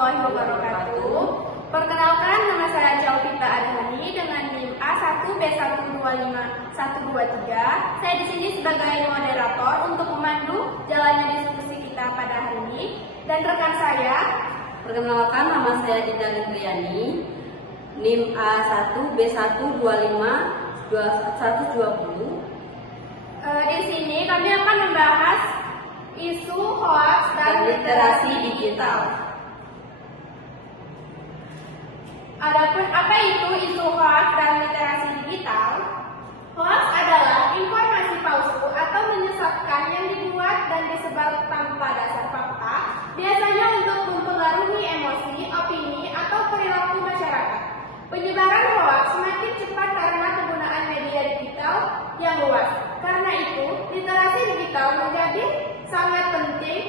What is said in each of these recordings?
warahmatullahi wabarakatuh. Perkenalkan, nama saya Jaufita Adhani dengan NIM A1B125123. Saya di sini sebagai moderator untuk memandu jalannya diskusi kita pada hari ini. Dan rekan saya, perkenalkan, nama saya Dinda Lindriani, NIM A1B1252120. Di sini kami akan membahas isu hoaks dan literasi digital. Adapun apa itu isu hoaks dan literasi digital? Hoaks adalah informasi palsu atau menyesatkan yang dibuat dan disebar tanpa dasar fakta, biasanya untuk mempengaruhi emosi, opini, atau perilaku masyarakat. Penyebaran hoaks semakin cepat karena penggunaan media digital yang luas. Karena itu, literasi digital menjadi sangat penting.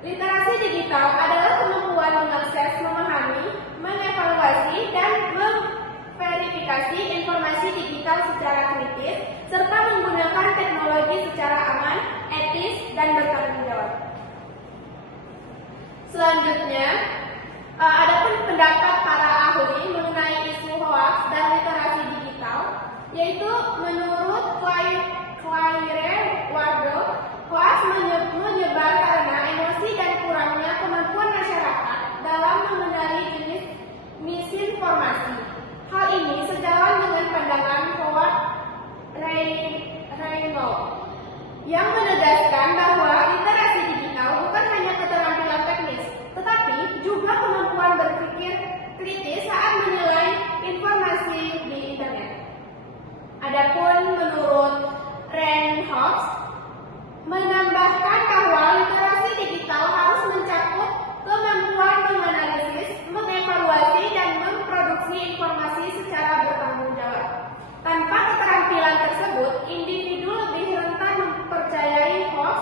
Literasi digital adalah kemampuan mengakses, memahami, mengevaluasi, dan memverifikasi informasi digital secara kritis, serta menggunakan teknologi secara aman, etis, dan bertanggung jawab. Selanjutnya, adapun pendapat para ahli mengenai isu hoaks dan literasi digital, yaitu menurut Claire Wardle, hoaks menyebar karena emosi dan kurangnya kemampuan masyarakat dalam mengenali jenis misinformasi. Hal ini sejalan dengan pandangan Howard Reynolds yang menegaskan bahwa literasi digital bukan hanya keterampilan teknis, tetapi juga kemampuan berpikir kritis saat menilai informasi di internet. Adapun menurut Reynolds menambahkan bahwa literasi digital harus mencakup kemampuan menganalisis, mengevaluasi, dan memproduksi informasi secara bertanggung jawab. Tanpa keterampilan tersebut, individu lebih rentan mempercayai hoax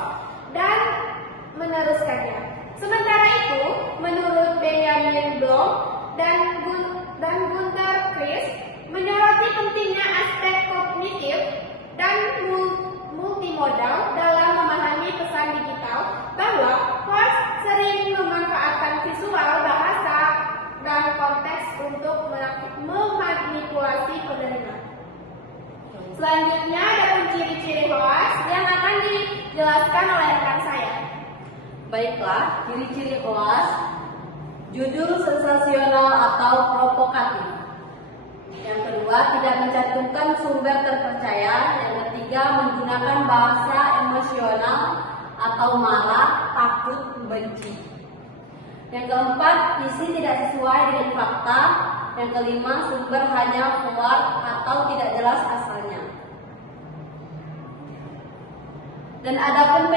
dan meneruskannya. Sementara itu, menurut Benjamin Bloom dan Gunther Kris, menyoroti pentingnya aspek kognitif dan multimodal dalam memahami pesan digital, bahwa hoax sering memanfaatkan visual, bahasa, dan konteks untuk memanipulasi penerima. Selanjutnya ada ciri-ciri hoax yang akan dijelaskan oleh rekan saya. Baiklah, ciri-ciri hoax: judul sensasional atau provokatif. Yang kedua, tidak mencantumkan sumber terpercaya. Yang ketiga, menggunakan bahasa emosional atau marah, takut, benci. Yang keempat, isi tidak sesuai dengan fakta. Yang kelima, sumber hanya keluar atau tidak jelas asalnya. Dan adapun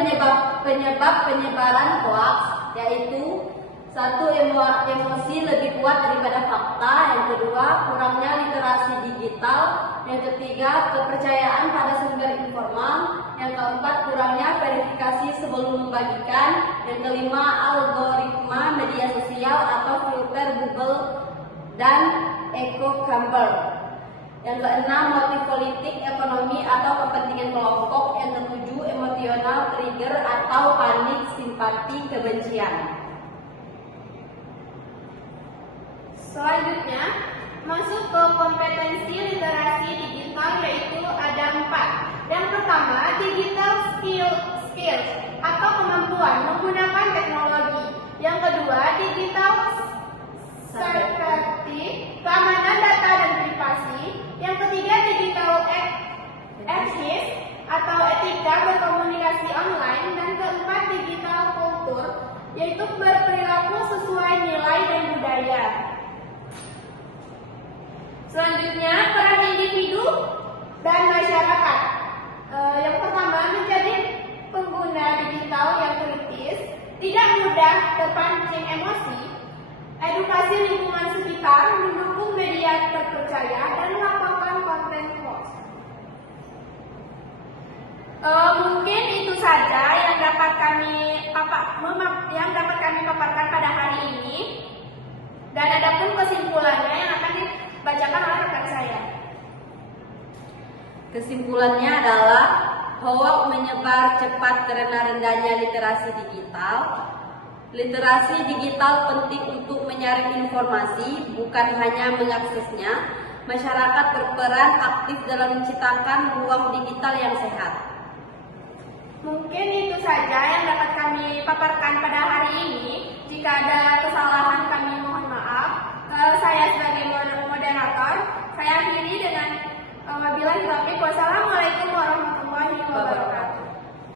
penyebab penyebaran hoax, yaitu satu, emosi lebih kuat daripada fakta. Yang kedua, kurangnya literasi digital. Yang ketiga, kepercayaan pada sumber informal. Yang keempat, kurangnya verifikasi sebelum membagikan. Yang kelima, algoritma media sosial atau filter Google dan echo chamber. Yang keenam, motif politik, ekonomi, atau kepentingan kelompok. Yang ketujuh, emosional trigger atau panik, simpati, kebencian. Selanjutnya, masuk ke kompetensi literasi digital, yaitu ada 4. Yang pertama, digital skills atau kemampuan menggunakan teknologi. Yang kedua, digital security, keamanan data dan privasi. Yang ketiga, digital ethics atau etika berkomunikasi online. Dan keempat, digital kultur, yaitu berperilaku sesuai nilai dan budaya. Selanjutnya, peran individu dan masyarakat. Yang pertama, menjadi pengguna digital yang kritis, tidak mudah terpancing emosi, edukasi lingkungan sekitar, mendukung media terpercaya, dan melaporkan konten hoax. Mungkin itu saja yang dapat kami paparkan pada hari ini. Dan adapun kesimpulannya yang akan dibacakan oleh rekan saya. Kesimpulannya adalah hoax menyebar cepat karena rendahnya literasi digital. Literasi digital penting untuk menyaring informasi, bukan hanya mengaksesnya. Masyarakat berperan aktif dalam menciptakan ruang digital yang sehat. Mungkin itu saja yang dapat kami paparkan pada hari ini. Jika ada kesalahan kami mohon maaf. Saya sebagai moderator, saya akhiri dengan wabillahi taufiq. Wassalamualaikum warahmatullahi wabarakatuh.